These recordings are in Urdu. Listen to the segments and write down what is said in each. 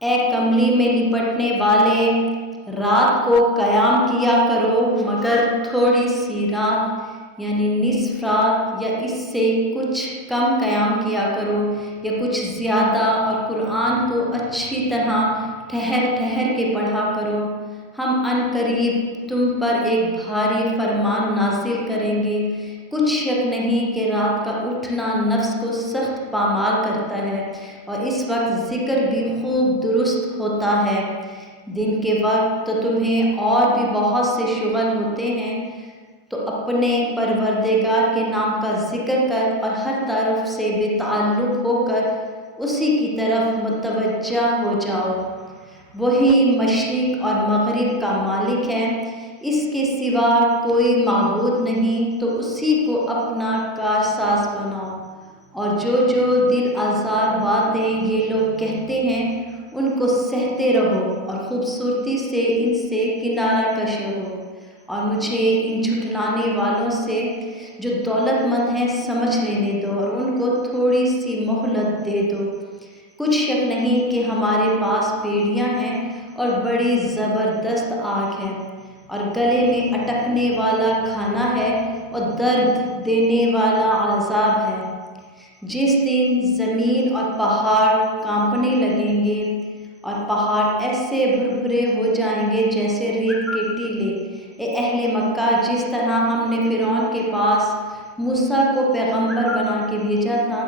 اے کملی میں لپٹنے والے، رات کو قیام کیا کرو مگر تھوڑی سی رات یعنی نصف رات یا اس سے کچھ کم قیام کیا کرو یا کچھ زیادہ، اور قرآن کو اچھی طرح ٹھہر ٹھہر کے پڑھا کرو۔ ہم عن قریب تم پر ایک بھاری فرمان نازل کریں گے۔ کچھ شک نہیں کہ رات کا اٹھنا نفس کو سخت پامال کرتا ہے اور اس وقت ذکر بھی خوب درست ہوتا ہے۔ دن کے وقت تو تمہیں اور بھی بہت سے شغل ہوتے ہیں، تو اپنے پروردگار کے نام کا ذکر کر اور ہر طرف سے بے تعلق ہو کر اسی کی طرف متوجہ ہو جاؤ۔ وہی مشرق اور مغرب کا مالک ہے، اس کے سوا کوئی معبود نہیں، تو اسی کو اپنا کارساز بناؤ۔ اور جو دل آزار باتیں یہ لوگ کہتے ہیں ان کو سہتے رہو اور خوبصورتی سے ان سے کنارہ کش رہو، اور مجھے ان جھٹلانے والوں سے جو دولت مند ہیں سمجھ لینے دو اور ان کو تھوڑی سی مہلت دے دو۔ کچھ شک نہیں کہ ہمارے پاس بیڑیاں ہیں اور بڑی زبردست آگ ہے، اور گلے میں اٹکنے والا کھانا ہے اور درد دینے والا عذاب ہے۔ جس دن زمین اور پہاڑ کانپنے لگیں گے اور پہاڑ ایسے بھربھرے ہو جائیں گے جیسے ریت کے ٹیلے۔ اے اہل مکہ، جس طرح ہم نے فرعون کے پاس موسیٰ کو پیغمبر بنا کے بھیجا تھا،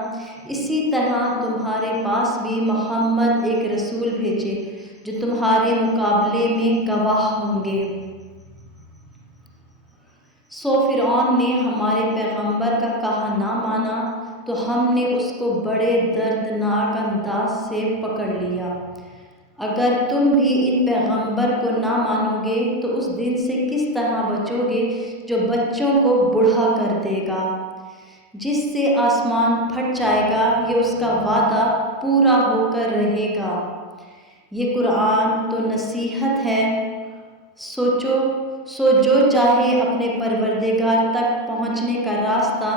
اسی طرح تمہارے پاس بھی محمد ایک رسول بھیجے جو تمہارے مقابلے میں گواہ ہوں گے۔ سو فرعون نے ہمارے پیغمبر کا کہا نہ مانا تو ہم نے اس کو بڑے دردناک انداز سے پکڑ لیا۔ اگر تم بھی ان پیغمبر کو نہ مانو گے تو اس دن سے کس طرح بچو گے جو بچوں کو بوڑھا کر دے گا، جس سے آسمان پھٹ جائے گا، یہ اس کا وعدہ پورا ہو کر رہے گا۔ یہ قرآن تو نصیحت ہے، سو جو چاہے اپنے پروردگار تک پہنچنے کا راستہ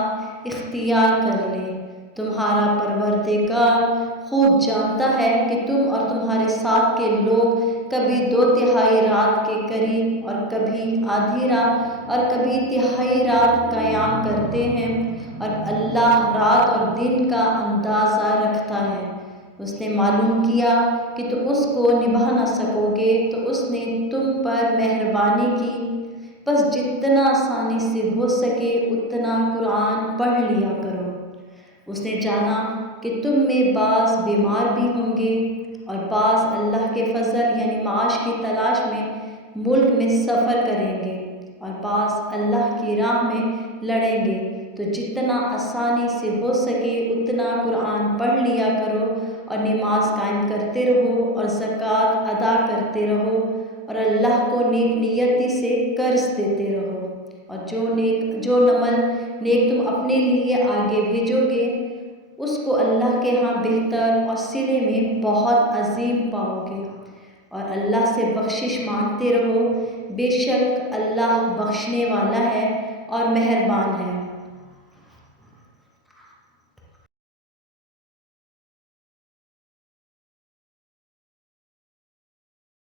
اختیار کر لے۔ تمہارا پروردگار خوب جانتا ہے کہ تم اور تمہارے ساتھ کے لوگ کبھی 2/3 رات کے قریب اور کبھی آدھی رات اور کبھی تہائی رات قیام کرتے ہیں، اور اللہ رات اور دن کا اندازہ رکھتا ہے۔ اس نے معلوم کیا کہ تم اس کو نبھا نہ سکو گے تو اس نے تم پر مہربانی کی، بس جتنا آسانی سے ہو سکے اتنا قرآن پڑھ لیا کرو۔ اس نے جانا کہ تم میں بعض بیمار بھی ہوں گے اور بعض اللہ کے فضل یعنی معاش کی تلاش میں ملک میں سفر کریں گے اور بعض اللہ کی راہ میں لڑیں گے، تو جتنا آسانی سے ہو سکے اتنا قرآن پڑھ لیا کرو اور نماز قائم کرتے رہو اور زکوٰۃ ادا کرتے رہو اور اللہ کو نیک نیتی سے قرض دیتے رہو، اور جو عمل نیک تم اپنے لیے آگے بھیجو گے اس کو اللہ کے ہاں بہتر اور صلے میں بہت عظیم پاؤ گے، اور اللہ سے بخشش مانگتے رہو، بے شک اللہ بخشنے والا ہے اور مہربان ہے۔